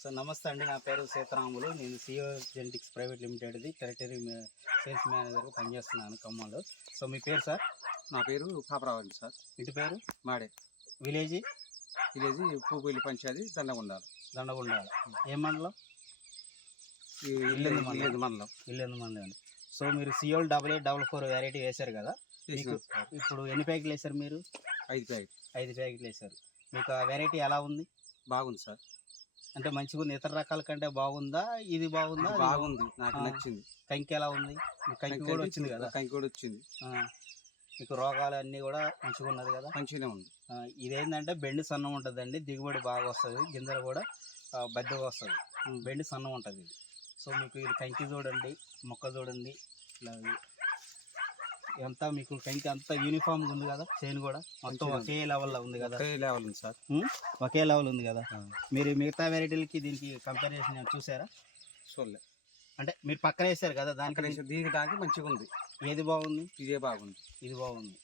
So నమస్తే అండి, నా పేరు సీతారాములు. నేను సిఓ జెనెటిక్స్ ప్రైవేట్ లిమిటెడ్ది టెరిటరీ సేల్స్ మేనేజర్గా పనిచేస్తున్నాను ఖమ్మంలో. సో మీ పేరు సార్? నా పేరు కాపరావండి సార్. ఇంటి పేరు? మాడే. విలేజ్ పూపల్లి పంచాయతీ దండగుండాలి. ఏ మండలం? ఇల్లు మండలం. సో మీరు సిఓల్ 8844 వెరైటీ వేశారు కదా, ఇప్పుడు ఎన్ని ప్యాకెట్లు వేశారు మీరు? 5 ప్యాకెట్లు వేశారు. మీకు ఆ వెరైటీ ఎలా ఉంది? బాగుంది సార్. అంటే మంచిగా ఉంది, ఇతర రకాల కంటే బాగుందా? ఇది బాగుందా? బాగుంది, నాకు నచ్చింది. కంకి ఎలా ఉంది? కంకి కూడా వచ్చింది కదా? కంకి కూడా వచ్చింది. మీకు రోగాలు అన్నీ కూడా మంచిగా ఉన్నది కదా? మంచిగానే ఉంది. ఇదేంటంటే బెండి సన్నం ఉంటుందండి, దిగుబడి బాగా వస్తుంది, గింజలు కూడా బద్దగా వస్తుంది. బెండి సన్నం ఉంటుంది ఇది. సో మీకు ఇది కంకి చూడండి, మొక్క చూడండి, ఇట్లా ఇదంతా మీకు కంకి అంతా యూనిఫామ్గా ఉంది కదా, చేను కూడా మొత్తం ఒకే లెవెల్లో ఉంది కదా? సార్, ఒకే లెవెల్ ఉంది కదా. మీరు మిగతా వెరైటీలకి దీనికి కంపారిజన్ చూసారా? చూడలే. అంటే మీరు పక్కన వేసారు కదా, దీనికి మంచిగా ఉంది. ఏది బాగుంది? ఇదే బాగుంది. ఇది బాగుంది.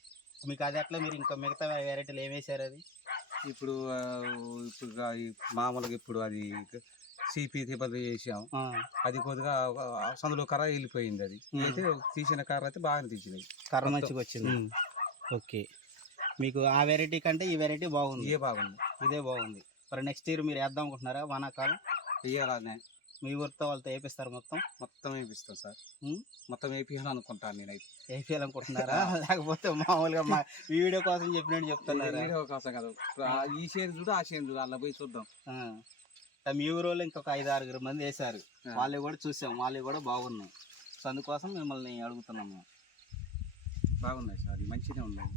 మీకు అది అట్లా మీరు ఇంకా మిగతా వెరైటీలు ఏం వేసారు? అది ఇప్పుడు మామూలుగా ఇప్పుడు అది సిపి తిప్పది చేసాం. అది కొద్దిగా సందులో కర్ర వెళ్ళిపోయింది. అది అయితే తీసిన కర్ర అయితే బాగానే తీసినాయి, కర్ర మంచిగా వచ్చింది. ఓకే, మీకు ఆ వెరైటీ కంటే ఈ వెరైటీ బాగుంది. ఇదే బాగుంది. మరి నెక్స్ట్ ఇయర్ మీరు వేద్దాం అనుకుంటున్నారా? వానాకాలం వేయాలనే మీ ఊరితో వాళ్ళతో వేపిస్తారు? మొత్తం వేపిస్తాం సార్. మొత్తం వేపియాలనుకుంటాను నేనైతే. వేపియాలనుకుంటున్నారా? లేకపోతే మామూలుగా మా వీడియో కోసం చెప్పినట్టు చెప్తున్నారు? వీడియో కోసం కదా, ఈ చేను చూడు ఆ చేను చూడు, అలా పోయి చూద్దాం. మీ ఊరిలో ఇంకొక 5-6 మంది వేశారు, వాళ్ళు కూడా చూసాం, వాళ్ళు కూడా బాగున్నాయి. సో అందుకోసం మిమ్మల్ని అడుగుతున్నాము. బాగున్నాయి సార్, మంచిగా ఉన్నాయి.